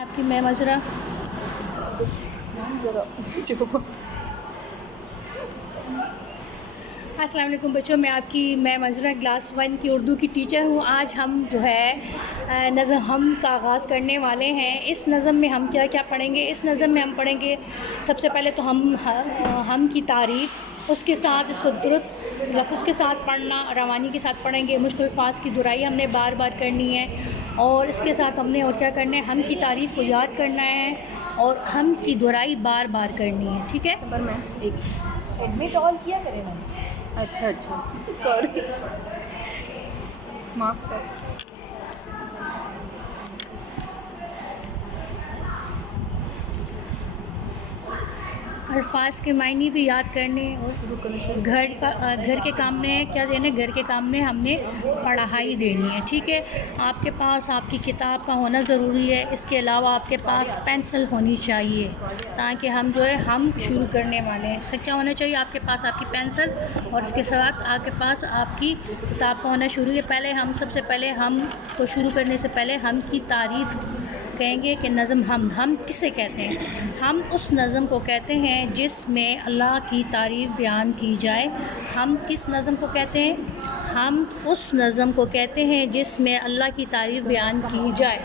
आपकी मैं मजरा अस्सलाम वालेकुम बच्चों, मैं मजरा क्लास 1 की उर्दू की टीचर हूँ। आज हम जो है नज़म हम का आगाज़ करने वाले हैं। इस नज़म में हम क्या क्या पढ़ेंगे? इस नज़म में हम पढ़ेंगे सबसे पहले तो हम की तारीफ़, उसके साथ इसको दुरुस्त लफ्ज़ के साथ पढ़ना, रवानी के साथ पढ़ेंगे। मुश्किल अल्फाज की दुराई हमने बार बार करनी है और इसके साथ हमने और क्या करना है, हम की तारीफ़ को याद करना है और हम की दुराई बार बार करनी है। ठीक है, पर मैं एडमिट ऑल किया करें मैंने। अच्छा सॉरी, माफ़ कर। अल्फाज के मायने भी याद करने और घर के काम में क्या देना, घर के काम में हमने पढ़ाई देनी है। ठीक है, आपके पास आपकी किताब का होना ज़रूरी है। इसके अलावा आपके पास पेंसिल होनी चाहिए ताकि हम जो है हम शुरू करने वाले हैं। इससे क्या होना चाहिए, आपके पास आपकी पेंसिल और इसके साथ आपके पास आपकी किताब का होना शुरू है। पहले हम सबसे पहले हम को शुरू करने से पहले हम की तारीफ़ कहेंगे कि नज़म हम किसे कहते हैं? हम उस नज़म को कहते हैं जिसमें अल्लाह की तारीफ़ बयान की जाए। हम किस नज़म को कहते हैं? हम उस नज़म को कहते हैं जिसमें अल्लाह की तारीफ़ बयान की जाए।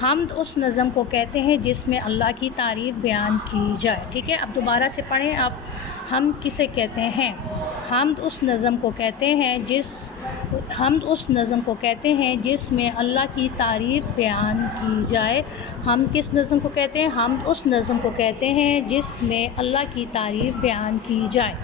हम उस नज़म को कहते हैं जिसमें अल्लाह की तारीफ़ बयान की जाए। ठीक है, अब दोबारा से पढ़ें आप। हम किसे कहते हैं? हम उस नज़म को कहते हैं हम उस नज़म को कहते हैं जिसमें अल्लाह की तारीफ़ बयान की जाए। हम किस नज़म को कहते हैं? हम उस नज़म को कहते हैं जिसमें अल्लाह की तारीफ़ बयान की जाए।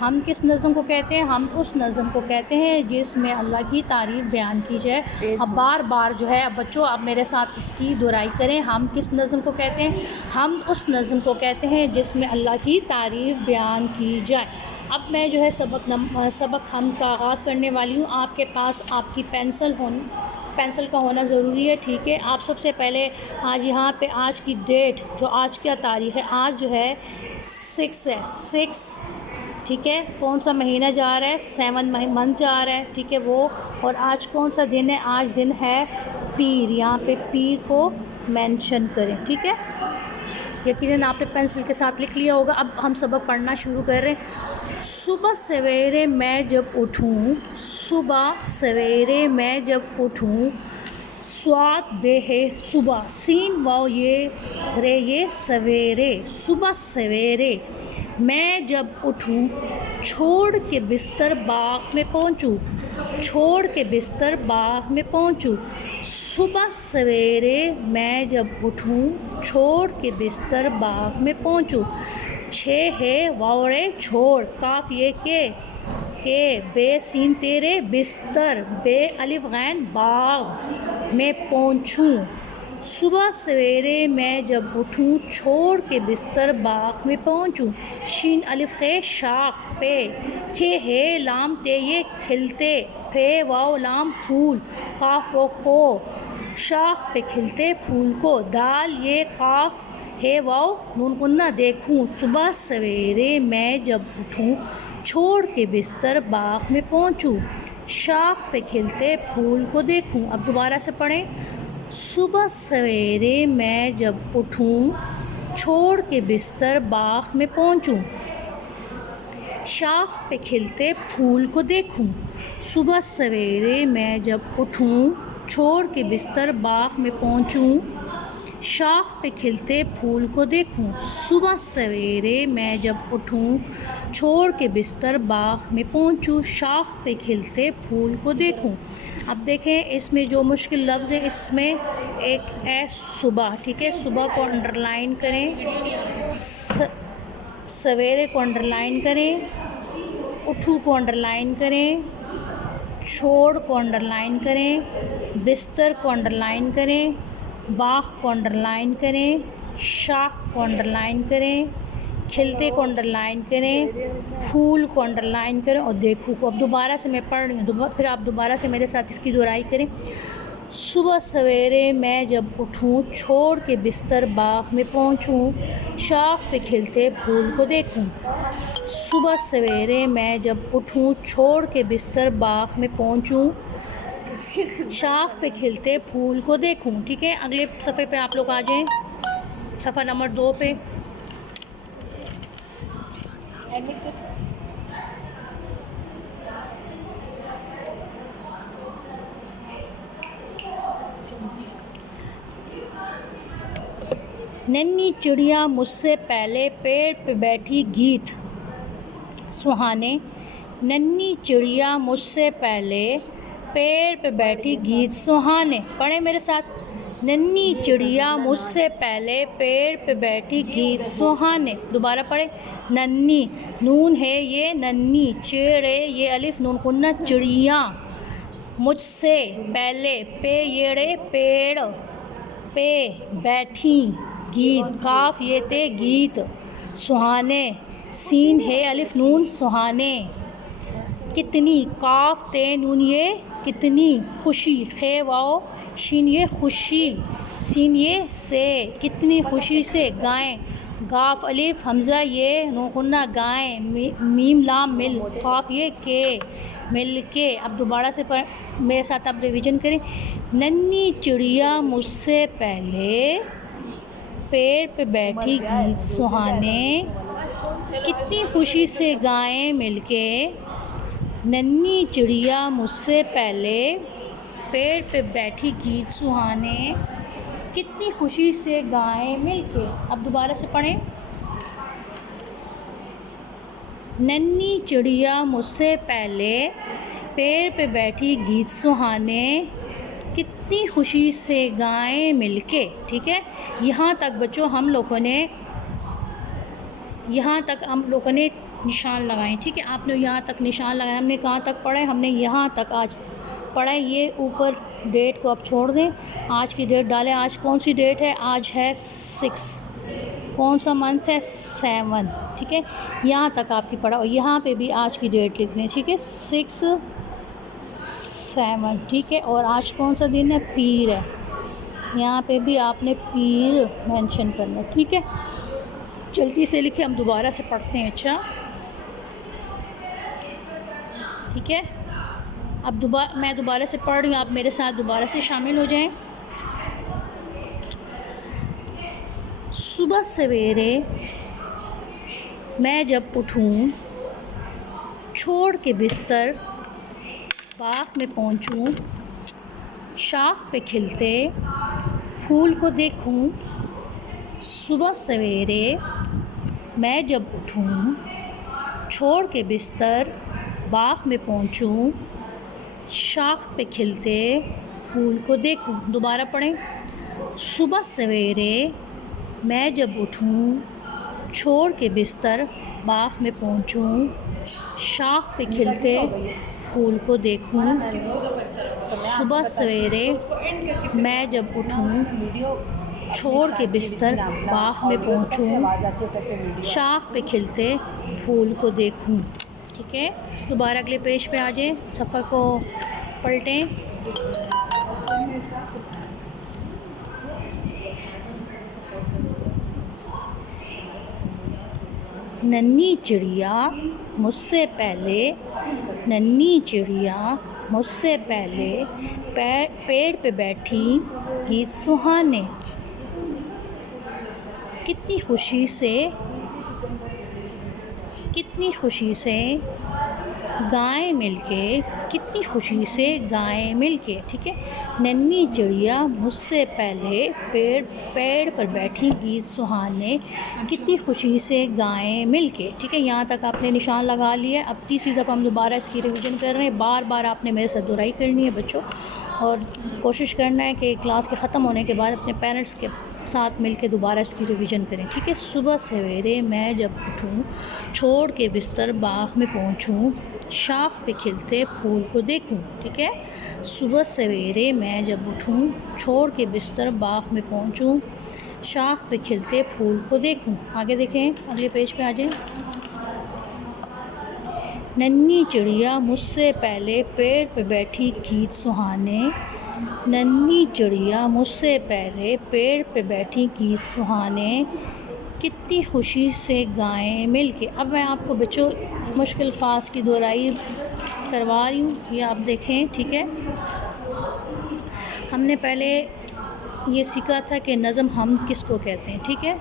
हम किस नज़म को कहते हैं? हम उस नज़म को कहते हैं जिसमें अल्लाह की तारीफ़ बयान की जाए। अब बार बार जो है, अब बच्चों आप मेरे साथ इसकी दुराई करें। हम किस नज़म को कहते हैं? हम उस नज़म को कहते हैं जिसमें अल्लाह की तारीफ़ बयान की जाए। अब मैं जो है सबक हम का आगाज़ करने वाली हूँ। आपके पास आपकी पेंसिल का होना ज़रूरी है। ठीक है, आप सबसे पहले आज यहाँ पे आज की डेट, जो आज क्या तारीख़ है, आज जो है 6 है, 6। ठीक है, कौन सा महीना जा रहा है? 7 मंथ जा रहा है। ठीक है, वो और आज कौन सा दिन है? आज दिन है पीर। यहाँ पे पीर को मेंशन करें। ठीक है, यकीनन आपने पेंसिल के साथ लिख लिया होगा। अब हम सबक पढ़ना शुरू कर रहे हैं। सुबह सवेरे मैं जब उठूँ, सुबह सवेरे मैं जब उठूँ, स्वाद बे है सुबह, सीन वाओ ये रे ये सवेरे, सुबह सवेरे मैं जब उठूँ, छोड़ के बिस्तर बाग में पहुँचूँ, छोड़ के बिस्तर बाग में पहुँचूँ। सुबह सवेरे मैं जब उठूँ, छोड़ के बिस्तर बाग में पहुँचूँ। छे है वावरे छोड़, काफ ये के बे सीन तेरे बिस्तर, बे अलिफ गैन बाग में पहुँचूँ। सुबह सवेरे मैं जब उठूँ, छोड़ के बिस्तर बाग में पहुँचूँ। शीन अलिफ खे शाख पे, खे है लाम ते ये खिलते, फे वाव लाम फूल, काफ वो को शाख पे खिलते फूल को, दाल ये काफ हे वाओ नून गुन्ना देखूं। सुबह सवेरे मैं जब उठूं, छोड़ के बिस्तर बाग में पहुंचूं, शाख पे खिलते फूल को देखूं। अब दोबारा से पढ़ें। सुबह सवेरे मैं जब उठूं, छोड़ के बिस्तर बाग में पहुंचूं, शाख पे खिलते फूल को देखूं। सुबह सवेरे मैं जब उठूं, छोड़ के बिस्तर बाग में पहुंचूं, शाख पे खिलते फूल को देखूं। सुबह सवेरे मैं जब उठूं, छोड़ के बिस्तर बाग में पहुंचूं, शाख पे खिलते फूल को देखूं। अब देखें, इसमें जो मुश्किल लफ्ज़ है, इसमें एक है सुबह। ठीक है, सुबह को अंडरलाइन करें, सवेरे को अंडरलाइन करें, उठू को अंडरलाइन करें, छोड़ को अंडरलाइन करें, बिस्तर को अंडरलाइन करें, बाग को अंडरलाइन करें, शाख को अंडरलाइन करें, खिलते को अंडरलाइन करें, फूल को अंडरलाइन करें और देखू को। अब दोबारा से मैं पढ़ रही हूँ, फिर आप दोबारा से मेरे साथ इसकी दुराई करें। सुबह सवेरे मैं जब उठूँ, छोड़ के बिस्तर बाग में पहुँचूँ, शाख पे खिलते फूल को देखूँ। सुबह सवेरे मैं जब उठूँ, छोड़ के बिस्तर बाग में पहुँचूँ, शाख पे खिलते फूल को देखूं। ठीक है, अगले सफ़े पे आप लोग आ जाएं, सफ़ा नंबर 2 पे। नन्ही चिड़िया मुझसे पहले पेड़ पे बैठी गीत सुहाने। नन्ही चिड़िया मुझसे पहले पेड़ पे बैठी गीत सुहाने। पढ़े मेरे साथ। नन्ही चिड़िया मुझसे पहले पेड़ पे बैठी गीत सुहाने। दोबारा पढ़े। नन्ही, नून है ये नन्ही, चेड़े ये अलिफ नून कुन्ना, चिड़िया मुझसे पहले, पे येड़े पेड़ पे बैठी गीत, काफ ये ते गीत, सुहाने सीन है अलिफ नून सुहाने। कितनी, काफ ते नून ये कितनी, खुशी खे वाओ शीन ये खुशी, सीन ये से, कितनी खुशी से गाएं, गाफ अलिफ हमज़ा ये नूकुन्ना गाएं, मीम लाम मिल, काफ ये के मिल के। अब दोबारा से मेरे साथ आप रिवीजन करें। नन्ही चिड़िया मुझसे पहले पेड़ पे बैठी गीत सुहाने, कितनी खुशी से गाएं मिलके। नन्ही चिड़िया मुझसे पहले पेड़ पे बैठी गीत सुहाने, कितनी खुशी से गाएं मिलके। अब दोबारा से पढ़ें। नन्ही चिड़िया मुझसे पहले पेड़ पे बैठी गीत सुहाने, कितनी खुशी से गाएं मिलके। ठीक है, यहाँ तक बच्चों हम लोगों ने निशान लगाए। ठीक है, आपने यहाँ तक निशान लगाए। हमने कहाँ तक पढ़ा है? हमने यहाँ तक आज पढ़ा है। ये ऊपर डेट को आप छोड़ दें, आज की डेट डालें। आज कौन सी डेट है? आज है 6। कौन सा मंथ है? 7। ठीक है, यहाँ तक आपकी पढ़ा। और यहाँ पे भी आज की डेट लिख लें। ठीक है, 6 7। ठीक है, और आज कौन सा दिन है? पीर है। यहाँ पे भी आपने पीर मेंशन करना। ठीक है, जल्दी से लिखे, हम दोबारा से पढ़ते हैं। अच्छा, ठीक है, अब मैं दोबारा से पढ़ रही हूँ, आप मेरे साथ दोबारा से शामिल हो जाएं। सुबह सवेरे मैं जब उठूँ, छोड़ के बिस्तर बाग में पहुँचूँ, शाख पे खिलते फूल को देखूँ। सुबह सवेरे मैं जब उठूँ, छोड़ के बिस्तर बाग में पहुँचूँ, शाख पे खिलते फूल को देखूँ। दोबारा पढ़ें। सुबह सवेरे मैं जब उठूँ, छोड़ के बिस्तर बाग में पहुँचूँ, शाख पे खिलते फूल को देखूँ। सुबह सवेरे मैं जब उठूँ, छोड़ के बिस्तर बाग में पहुँचूँ, शाख पे खिलते फूल को देखूँ। ठीक है, दोबारा अगले पेज पे आ जाएं, सफ़ा को पलटें। नन्ही चिड़िया मुझसे पहले, नन्ही चिड़िया मुझसे पहले पेड़ पे बैठी गीत सुहाने, कितनी खुशी से गाएं मिलके, कितनी खुशी से गाएं मिलके। ठीक है, नन्ही चिड़िया मुझसे पहले पेड़ पर बैठी गीत सुहाने, कितनी खुशी से गाएं मिलके। ठीक है, यहाँ तक आपने निशान लगा लिया। अब तीसरी दफ़ा हम दोबारा इसकी रिवीजन कर रहे हैं। बार बार आपने मेरे साथ दोहराई करनी है बच्चों, और कोशिश करना है कि क्लास के ख़त्म होने के बाद अपने पेरेंट्स के साथ मिलकर दोबारा इसकी रिवीजन करें। ठीक है, सुबह सवेरे मैं जब उठूँ, छोड़ के बिस्तर बाग में पहुँचूँ, शाख पे खिलते फूल को देखूँ। ठीक है, सुबह सवेरे मैं जब उठूँ, छोड़ के बिस्तर बाग में पहुँचूँ, शाख पे खिलते फूल को देखूँ। आगे देखें, अगले पेज पे आ जाएं। नन्ही चिड़िया मुझसे पहले पेड़ पे बैठी गीत सुहाने, नन्ही चिड़िया मुझसे पहले पेड़ पे बैठी गीत सुहाने, कितनी खुशी से गाएं मिलके। अब मैं आपको बच्चों मुश्किल अल्फाज की दोहराई करवा रही हूँ, ये आप देखें। ठीक है, हमने पहले ये सीखा था कि नज़म हम किसको कहते हैं, ठीक है।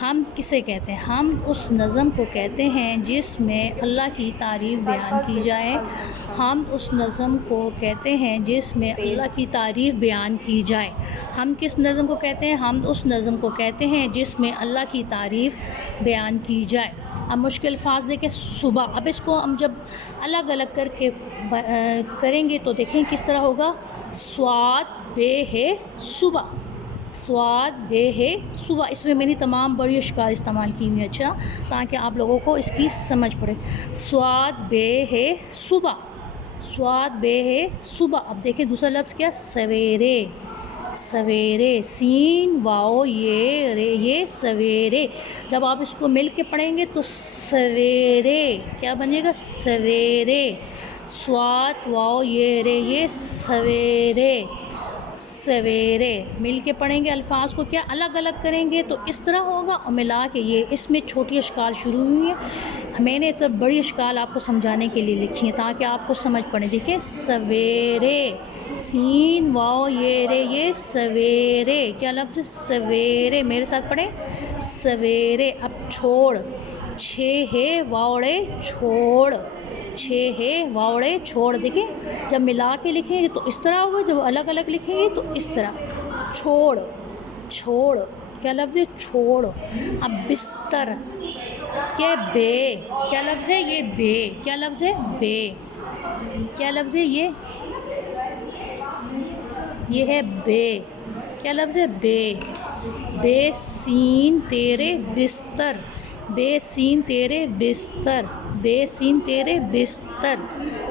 हम किसे कहते हैं? हम उस नज़म को कहते हैं जिसमें अल्लाह की तारीफ़ बयान की जाए। हम उस नज़म को कहते हैं जिसमें अल्लाह की तारीफ़ बयान की जाए। हम किस नज़म को कहते हैं? हम उस नज़म को कहते हैं जिसमें अल्लाह की तारीफ़ बयान की जाए। अब मुश्किल अल्फाज देखें, सुबह। अब इसको हम जब अलग अलग करके करेंगे तो देखें किस तरह होगा। स्वाद बे है सुबह, स्वाद बे है सुबह। इसमें मैंने तमाम बड़ी अशकाल इस्तेमाल की हुई, अच्छा, ताकि आप लोगों को इसकी समझ पड़े। स्वाद बे है सुबह, स्वाद बे है सुबह। अब देखें दूसरा लफ्ज़ क्या, सवेरे, सवेरे, सीन वाओ ये रे, ये सवेरे। जब आप इसको मिल के पढ़ेंगे तो सवेरे क्या बनेगा, सवेरे। स्वाद वाओ ये रे, ये सवेरे, सवेरे। मिल के पढ़ेंगे अल्फाज को, क्या अलग अलग करेंगे तो इस तरह होगा, और मिला के ये। इसमें छोटी अशकाल शुरू हुई है, मैंने तो बड़ी अशकाल आपको समझाने के लिए लिखी है ताकि आपको समझ पड़े। देखिए सवेरे, सीन वाओ ये रे, ये सवेरे। क्या लफ्ज़ है, सवेरे। मेरे साथ पढ़े, सवेरे। अब छोड़, छे है वावड़े छोड़, छे है वावड़े छोड़। देखिए जब मिला के लिखेंगे तो इस तरह होगा, जब अलग अलग लिखेंगे तो इस तरह। छोड़, छोड़। क्या लफ्ज़ है, छोड़। अब बिस्तर, क्या बे, क्या लफ्ज़ है, ये बे। क्या लफ्ज़ है, बे। क्या लफ्ज़ है, ये है बे। क्या लफ्ज़ है, बे। बेसीन तेरे बिस्तर, बेसीन तेरे बिस्तर, बेसीन तेरे बिस्तर,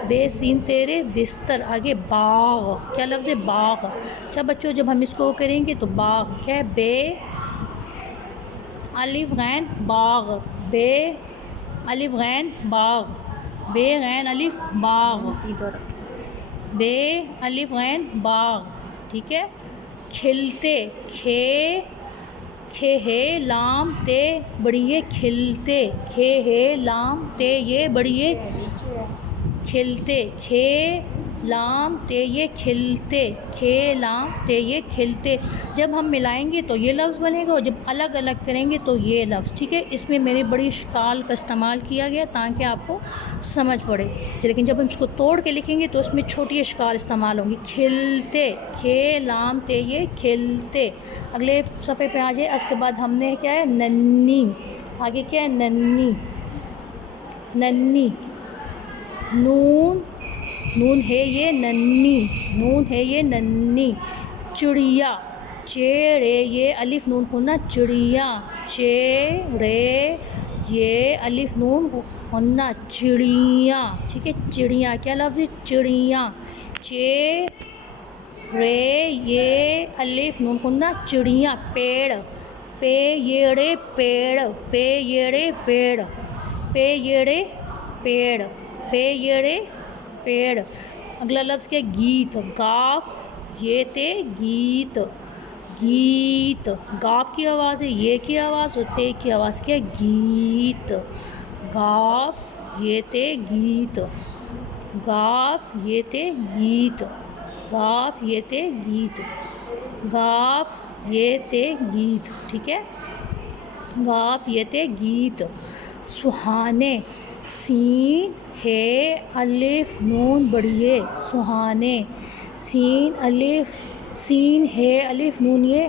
बेसीन तेरे बिस्तर। आगे बाग, क्या लफ्ज़ है, बाग। अच्छा बच्चों, जब हम इसको करेंगे तो बाग क्या है, बे अलिफ गैन बाग, बे अलिफ गैन बाग, बे गैन अलिफ बाग, बे अलिफ गैन बाग, ठीक है। खिलते, खे, खे है लाम ते बड़िए खिलते, खे है लाम ते ये बड़िए खिलते, खे लाम ते ये खिलते, खे लाम ते ये खिलते। जब हम मिलाएंगे तो ये लफ्ज़ बनेगा, और जब अलग अलग करेंगे तो ये लफ्ज़, ठीक है। इसमें मेरी बड़ी शिकाल का इस्तेमाल किया गया ताकि आपको समझ पड़े, लेकिन जब हम इसको तोड़ के लिखेंगे तो उसमें छोटी शिकाल इस्तेमाल होंगी। खिलते, खे लाम ते ये खिलते। अगले सफ़े पे आ जाए। उसके बाद हमने क्या है, नन्नी। आगे क्या है, नन्नी, नन्नी। नून, नून है ये नन्नी, नून है ये नन्नी। चिड़िया, चेरे ये अलिफ नून होना चिड़िया, चेरे ये अलिफ नून होना चिड़िया, ठीक है। चिड़िया, क्या लफ्ज़ है, चिड़िया। चे रे ये अलिफ नून होना चिड़िया। पेड़, पे येड़े पेड़, पे येड़े पेड़, पे येड़े पेड़, पे येड़े पेड़। अगला लफ्ज़ क्या, गीत। गाफ ये ते गीत, गीत। गाफ की आवाज़ है, ये की आवाज़ और ते की आवाज़, क्या, गीत। गाफ ये ते गीत, गाफ ये ते गीत, गाफ ये ते गीत, गाफ ये ते गीत, ठीक है। गाफ ये ते गीत। सुहाने, सीन है अलिफ नून बड़िए सुहाने, सीन अलिफ, सीन है अलिफ नून ये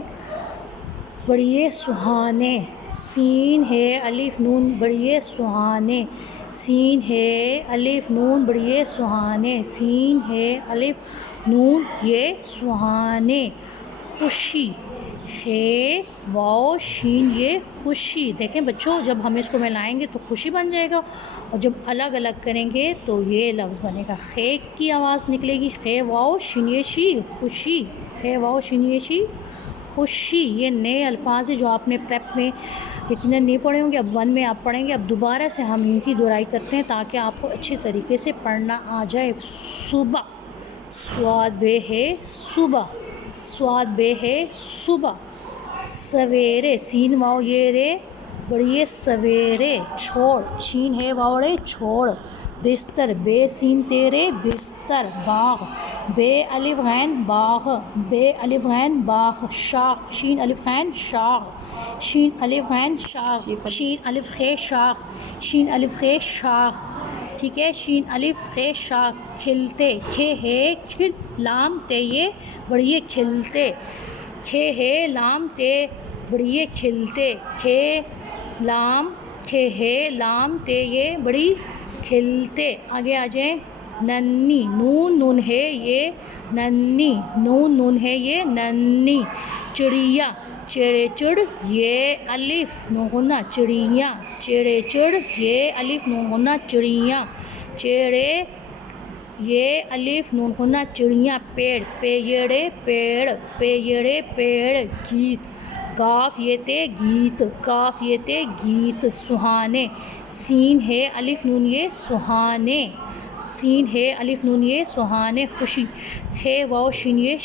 बड़िए सुहाने, सीन है अलिफ नून बड़िए सुहाने, सीन है अलिफ नून बड़िए सुहाने, सीन है अलिफ नून ये सुहाने। खुशी है वाओ शीन ये खुशी। देखें बच्चों, जब हम इसको मिलाएंगे तो खुशी बन जाएगा, और जब अलग अलग करेंगे तो ये लफ्ज़ बनेगा। खे की आवाज़ निकलेगी, खे वाओ शीन ये शी खुशी, खे वाओ शीन ये शी खुशी। ये नए अल्फाज है जो आपने प्रेप में यकीनन नहीं पढ़े होंगे, अब 1 में आप पढ़ेंगे। अब दोबारा से हम इनकी दोहराई करते हैं ताकि आपको अच्छी तरीके से पढ़ना आ जाए। सुबह, स्वाद बे है सुबह, स्वाद बे है सुबह। सवेरे, सीन वाओ ये रे बड़िए सवेरे। छोड़, छीन है वाओ रे छोड़, बिस्तर, बे सीन तेरे बिस्तर, बाग, बे अलिफ गैन बाग, बे अलिफ गैन बाग, शाख, शीन अलिफ गैन शाख, शीन अलिफ गैन शाख, शीन अलिफ खे शाख, शीन अलिफ खे शाख, ठीक है। शीन अलिफ खे शाख, खिलते, खे है खिल, लाम ते ये बढ़िए खिलते, खे है लाम ते बढ़िए खिलते, खे लाम, खे है लाम ते ये बड़ी खिलते। आगे आ जाए, नन्नी, नून नून है ये नन्नी, नून नून है ये नन्नी। चिड़िया, चेड़े चिड़ ये अलिफ नूना चिड़िया, चेड़े चिड़ ये अलिफ नूना चिड़िया, चेड़े ये अलिफ नून होना चिड़िया। पेड़, पेयड़े पेड़, पेयड़े पेड़। गीत, गाफ ये ते गीत, गाफ ये ते गीत। सुहाने, सीन है अलिफ नून ये सुहाने, सीन है अलिफ नून ये सुहाने। खुशी, खे वाओ शीन ये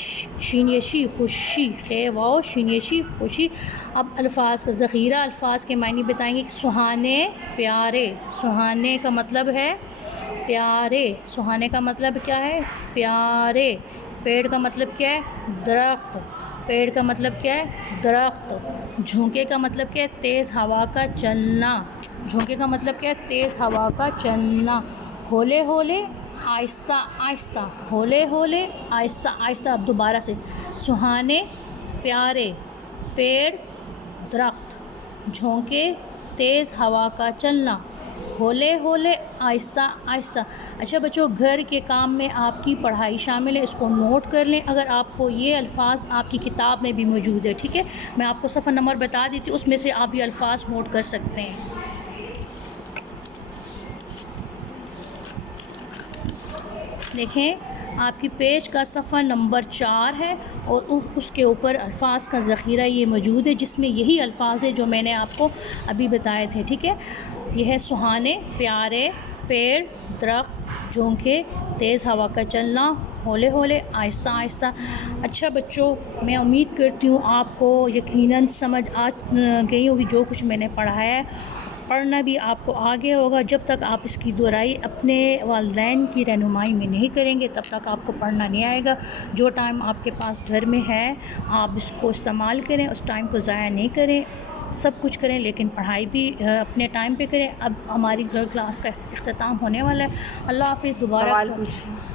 शी खुशी, खे वाओ शीन ये शी खुशी। अब अल्फाज का ज़ख़ीरा, अल्फाज के मायने बताएंगे। सुहाने प्यारे, सुहाने का मतलब है प्यारे, सुहाने का मतलब क्या है प्यारे। पेड़ का मतलब क्या है दरख्त, पेड़ का मतलब क्या है दरख्त। झोंके का मतलब क्या है तेज़ हवा का चलना, झोंके का मतलब क्या है तेज़ हवा का चलना। होले होले आहिस्ता आहिस्ता, होले होले आहिस्ता आहिस्ता। अब दोबारा से, सुहाने प्यारे, पेड़ दरख्त, झोंके तेज़ हवा का चलना, होले होले आहिस्ता आहिस्ता। अच्छा बच्चों, घर के काम में आपकी पढ़ाई शामिल है, इसको नोट कर लें। अगर आपको ये अल्फाज आपकी किताब में भी मौजूद है, ठीक है, मैं आपको सफ़र नंबर बता देती हूँ, उसमें से आप ये अल्फाज नोट कर सकते हैं। देखें, आपकी पेज का सफ़र नंबर 4 है और उसके ऊपर अल्फाज का ज़ख़ीरा ये मौजूद है, जिसमें यही अल्फाज है जो मैंने आपको अभी बताए थे, ठीक है। यह है सुहाने प्यारे, पेड़ दरख्त, झोंके तेज़ हवा का चलना, होले होले आहिस्ता आहिस्ता। अच्छा बच्चों, मैं उम्मीद करती हूँ आपको यकीनन समझ आ गई होगी जो कुछ मैंने पढ़ाया है। पढ़ना भी आपको आ गया होगा। जब तक आप इसकी दोहराई अपने वालिदैन की रहनुमाई में नहीं करेंगे, तब तक आपको पढ़ना नहीं आएगा। जो टाइम आपके पास घर में है, आप इसको इस्तेमाल करें, उस टाइम को ज़ाया नहीं करें। सब कुछ करें, लेकिन पढ़ाई भी अपने टाइम पे करें। अब हमारी क्लास का इख्तिताम होने वाला है। अल्लाह हाफ़िज़। दोबारा सवाल पूछिए।